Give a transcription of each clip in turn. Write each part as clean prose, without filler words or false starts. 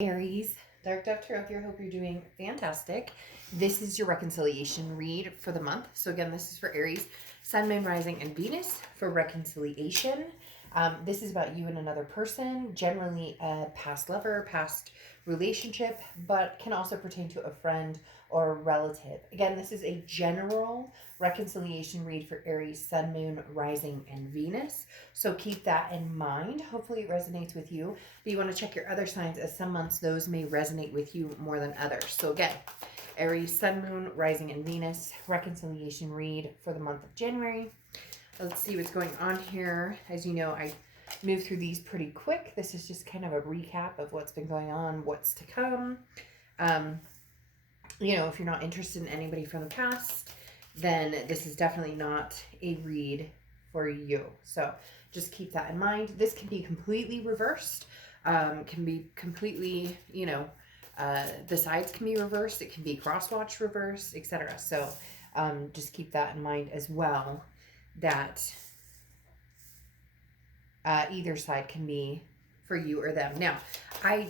Aries, Dark Dove Tarot here. Hope you're doing fantastic. This is your reconciliation read for the month. So again, this is for Aries, Sun, Moon, Rising, and Venus for reconciliation. This is about you and another person, generally a past lover, past relationship, but can also pertain to a friend or a relative. Again, this is a general reconciliation read for Aries, Sun, Moon, Rising, and Venus. So keep that in mind. Hopefully it resonates with you. But you want to check your other signs, as some months those may resonate with you more than others. So again, Aries, Sun, Moon, Rising, and Venus reconciliation read for the month of January. Let's see what's going on here. As you know, I move through these pretty quick. This is just kind of a recap of what's been going on, what's to come. If you're not interested in anybody from the past, then this is definitely not a read for you. So just keep that in mind. This can be completely reversed, can be completely, the sides can be reversed. It can be cross-watch reversed, etc. So just keep that in mind as well, that either side can be for you or them. Now, I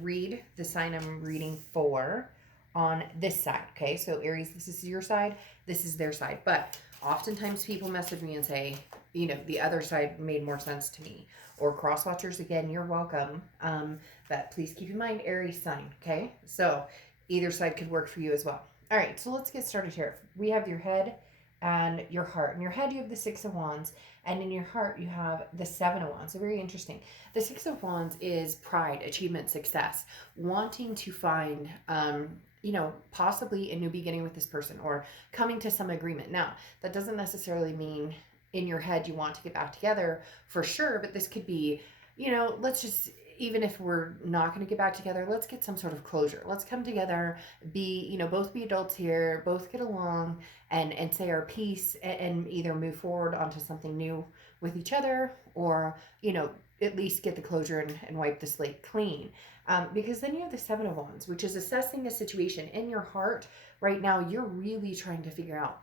read the sign I'm reading for on this side. Okay, so Aries, this is your side, this is their side. But oftentimes people message me and say, the other side made more sense to me. Or cross-watchers, again, you're welcome. But please keep in mind, Aries sign, okay? So either side could work for you as well. All right, so let's get started here. We have your head and your heart. In your head, you have the Six of Wands, and in your heart, you have the Seven of Wands. So very interesting. The Six of Wands is pride, achievement, success, wanting to find, possibly a new beginning with this person or coming to some agreement. Now, that doesn't necessarily mean in your head you want to get back together for sure, but this could be, let's just, even if we're not going to get back together, let's get some sort of closure. Let's come together, both be adults here, both get along and say our piece and either move forward onto something new with each other or, at least get the closure and wipe the slate clean. Because then you have the Seven of Wands, which is assessing the situation in your heart. Right now, you're really trying to figure out,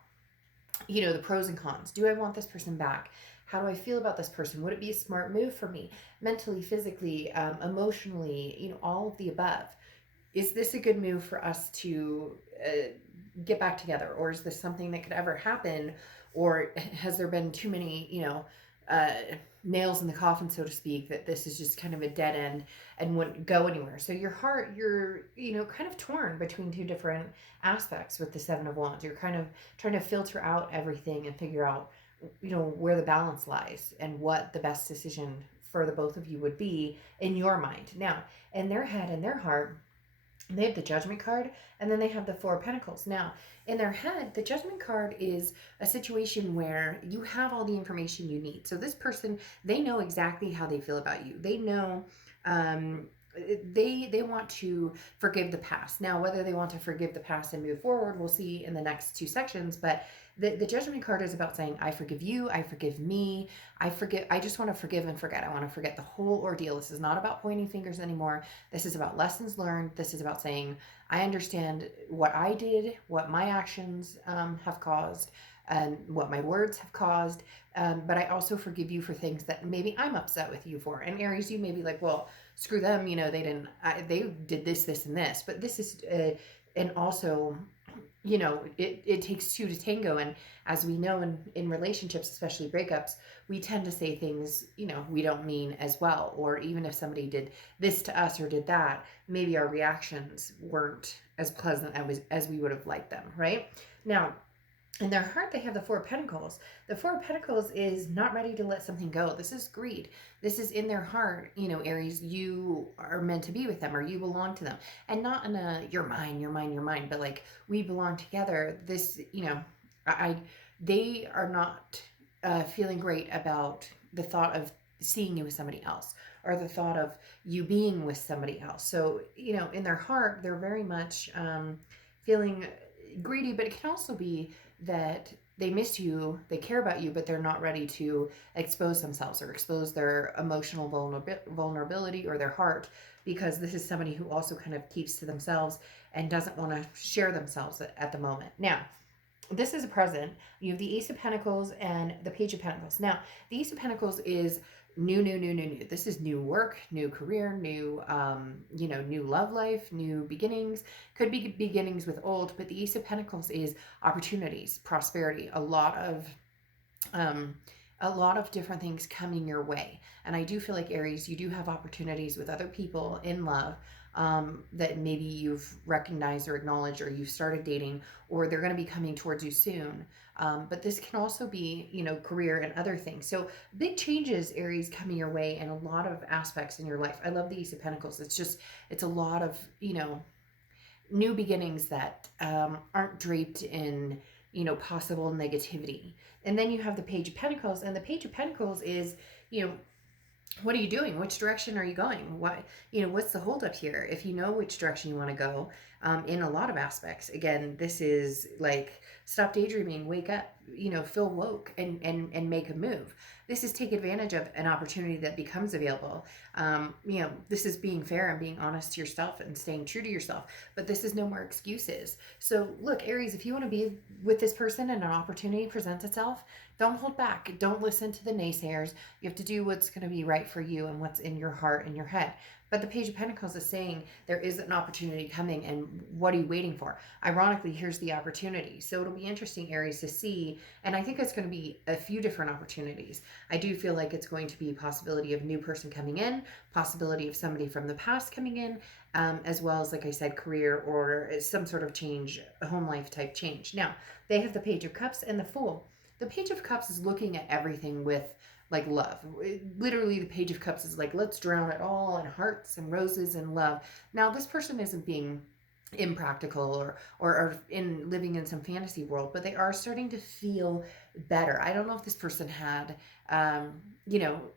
the pros and cons. Do I want this person back? How do I feel about this person? Would it be a smart move for me? Mentally, physically, emotionally, all of the above. Is this a good move for us to get back together? Or is this something that could ever happen? Or has there been too many, nails in the coffin, so to speak, that this is just kind of a dead end and wouldn't go anywhere? So your heart, you're, kind of torn between two different aspects with the Seven of Wands. You're kind of trying to filter out everything and figure out, where the balance lies and what the best decision for the both of you would be in your mind. Now, in their head and their heart, they have the Judgment card, and then they have the Four of Pentacles. Now, in their head, the Judgment card is a situation where you have all the information you need. So this person, they know exactly how they feel about you. They know they want to forgive the past. Now, whether they want to forgive the past and move forward, we'll see in the next two sections. But the Judgment card is about saying, I forgive you, I forgive me, I just want to forgive and forget. I want to forget the whole ordeal. This is not about pointing fingers anymore. This is about lessons learned. This is about saying, I understand what I did, what my actions have caused, and what my words have caused. But I also forgive you for things that maybe I'm upset with you for. And Aries, you may be like, well, screw them. They did this, this, and this. But this is, and also, it takes two to tango. And as we know in relationships, especially breakups, we tend to say things, we don't mean as well. Or even if somebody did this to us or did that, maybe our reactions weren't as pleasant as we would have liked them, right? Now, in their heart, they have the Four of Pentacles. The Four of Pentacles is not ready to let something go. This is greed. This is in their heart, Aries, you are meant to be with them or you belong to them. And not in a, you're mine, you're mine, you're mine, but like, we belong together. This, they are not feeling great about the thought of seeing you with somebody else or the thought of you being with somebody else. So, in their heart, they're very much feeling greedy, but it can also be that they miss you, they care about you, but they're not ready to expose themselves or expose their emotional vulnerability or their heart, because this is somebody who also kind of keeps to themselves and doesn't want to share themselves at the moment. Now, this is a present. You have the Ace of Pentacles and the Page of Pentacles. Now, the Ace of Pentacles is New. This is new work, new career, new, new love life, new beginnings. Could be beginnings with old, but the Ace of Pentacles is opportunities, prosperity, um, a lot of different things coming your way. And I do feel like, Aries, you do have opportunities with other people in love, that maybe you've recognized or acknowledged, or you've started dating, or they're going to be coming towards you soon. But this can also be, career and other things. So big changes, Aries, coming your way in a lot of aspects in your life. I love the Ace of Pentacles. It's a lot of, new beginnings that, aren't draped in, possible negativity. And then you have the Page of Pentacles, and the Page of Pentacles is, you know, what are you doing? Which direction are you going? What's the holdup here? If you know which direction you want to go, in a lot of aspects, again, this is like, stop daydreaming, wake up, feel woke, and make a move. This is take advantage of an opportunity that becomes available. This is being fair and being honest to yourself and staying true to yourself. But this is no more excuses. So look, Aries, if you want to be with this person and an opportunity presents itself, don't hold back. Don't listen to the naysayers. You have to do what's going to be right for you and what's in your heart and your head. But the Page of Pentacles is saying there is an opportunity coming, and what are you waiting for? Ironically, here's the opportunity. So it'll be interesting, Aries, to see, and I think it's going to be a few different opportunities. I do feel like it's going to be a possibility of a new person coming in, possibility of somebody from the past coming in, as well as, like I said, career or some sort of change, a home life type change. Now, they have the Page of Cups and the Fool. The Page of Cups is looking at everything with, like, love. Literally, the Page of Cups is like, let's drown it all in hearts and roses and love. Now, this person isn't being impractical or in living in some fantasy world, but they are starting to feel better. I don't know if this person had,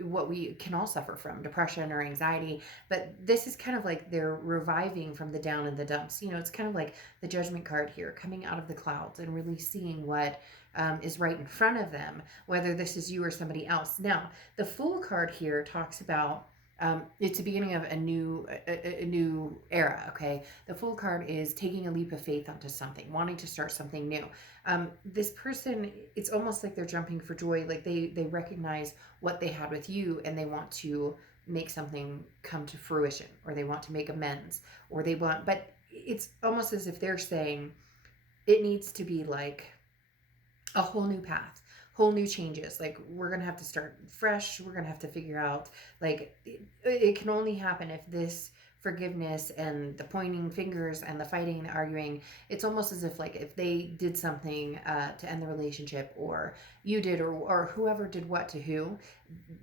what we can all suffer from, depression or anxiety, but this is kind of like they're reviving from the down in the dumps. It's kind of like the Judgment card here, coming out of the clouds and really seeing what, is right in front of them, whether this is you or somebody else. Now, the Fool card here talks about, it's the beginning of a new era. Okay, the Fool card is taking a leap of faith onto something, wanting to start something new. This person, it's almost like they're jumping for joy, like they recognize what they had with you, and they want to make something come to fruition, or they want to make amends, or they want. But it's almost as if they're saying it needs to be like a whole new path, whole new changes. Like, we're gonna have to start fresh. We're gonna have to figure out, like, it can only happen if this forgiveness and the pointing fingers and the fighting and the arguing, it's almost as if, like, if they did something, to end the relationship, or you did, or whoever did what to who,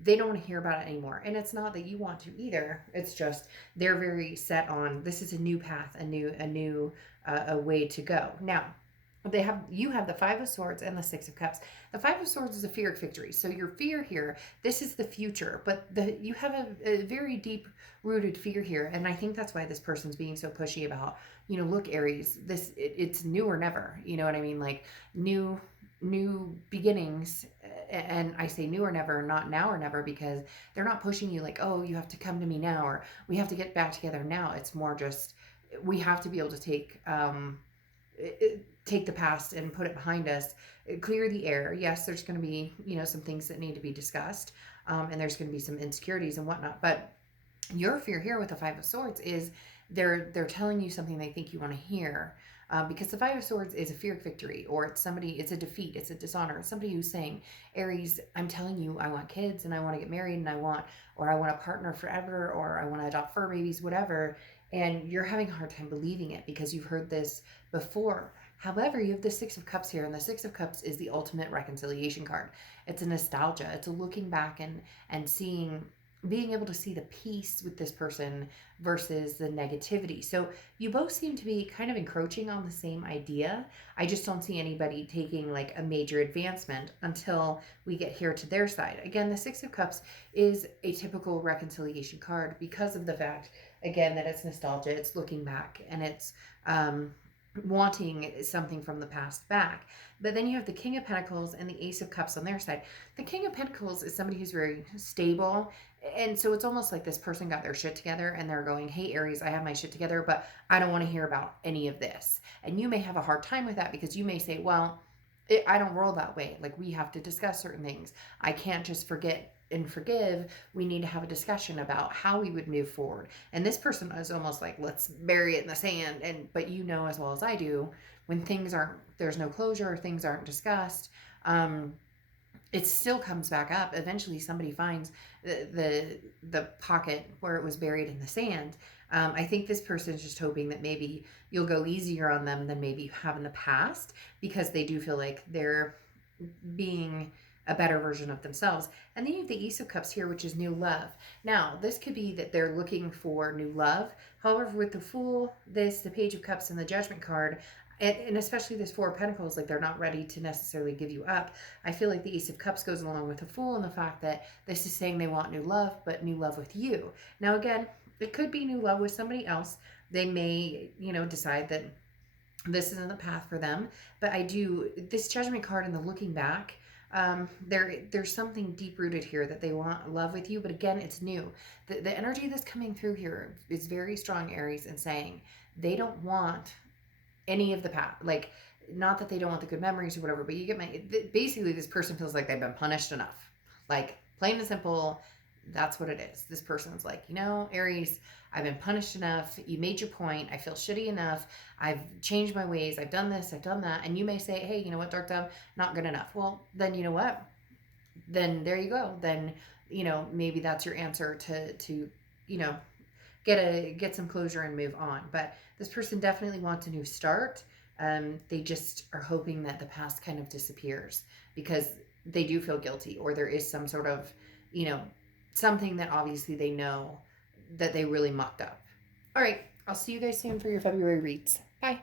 they don't want to hear about it anymore. And it's not that you want to either. It's just they're very set on, this is a new path, a new a way to go. Now, you have the Five of Swords and the Six of Cups. The Five of Swords is a fear of victory. So your fear here, this is the future, but you have a very deep rooted fear here, and I think that's why this person's being so pushy about, look, Aries, it's new or never. You know what I mean? Like, new beginnings. And I say new or never, not now or never, because they're not pushing you like, oh, you have to come to me now, or we have to get back together now. It's more just, we have to be able to take the past and put it behind us, clear the air. Yes, there's going to be, some things that need to be discussed, and there's going to be some insecurities and whatnot. But your fear here with the Five of Swords is they're telling you something they think you want to hear, because the Five of Swords is a fear of victory, or it's a defeat, it's a dishonor. It's somebody who's saying, Aries, I'm telling you, I want kids, and I want to get married, and I want a partner forever, or I want to adopt fur babies, whatever. And you're having a hard time believing it because you've heard this before. However, you have the Six of Cups here, and the Six of Cups is the ultimate reconciliation card. It's a nostalgia. It's a looking back and seeing, being able to see the peace with this person versus the negativity. So you both seem to be kind of encroaching on the same idea. I just don't see anybody taking like a major advancement until we get here to their side. Again, the Six of Cups is a typical reconciliation card because of the fact, again, that it's nostalgia, it's looking back, and it's wanting something from the past back. But then you have the King of Pentacles and the Ace of Cups on their side. The King of Pentacles is somebody who's very stable, and so it's almost like this person got their shit together and they're going, hey, Aries, I have my shit together, but I don't want to hear about any of this. And you may have a hard time with that because you may say, well, I don't roll that way. Like, we have to discuss certain things. I can't just forget and forgive, we need to have a discussion about how we would move forward. And this person is almost like, let's bury it in the sand. But you know as well as I do, when things aren't, there's no closure, things aren't discussed, it still comes back up. Eventually somebody finds the pocket where it was buried in the sand. I think this person is just hoping that maybe you'll go easier on them than maybe you have in the past, because they do feel like they're being a better version of themselves. And then you have the Ace of Cups here, which is new love. Now, this could be that they're looking for new love. However, with the Fool, the Page of Cups, and the Judgment card, and especially this Four of Pentacles, like they're not ready to necessarily give you up. I feel like the Ace of Cups goes along with the Fool and the fact that this is saying they want new love, but new love with you. Now, again, it could be new love with somebody else. They may, decide that this isn't the path for them. But this Judgment card and the looking back, there's something deep rooted here that they want love with you. But again, it's new. The energy that's coming through here is very strong, Aries, and saying they don't want any of the past. Like, not that they don't want the good memories or whatever, but you get basically this person feels like they've been punished enough. Like, plain and simple, that's what it is. This person's like, Aries, I've been punished enough. You made your point. I feel shitty enough. I've changed my ways. I've done this. I've done that. And you may say, hey, you know what, Dark Dove, not good enough. Well, then you know what? Then there you go. Then, maybe that's your answer to get some closure and move on. But this person definitely wants a new start. They just are hoping that the past kind of disappears, because they do feel guilty, or there is some sort of, something that obviously they know that they really mucked up. All right, I'll see you guys soon for your February reads. Bye.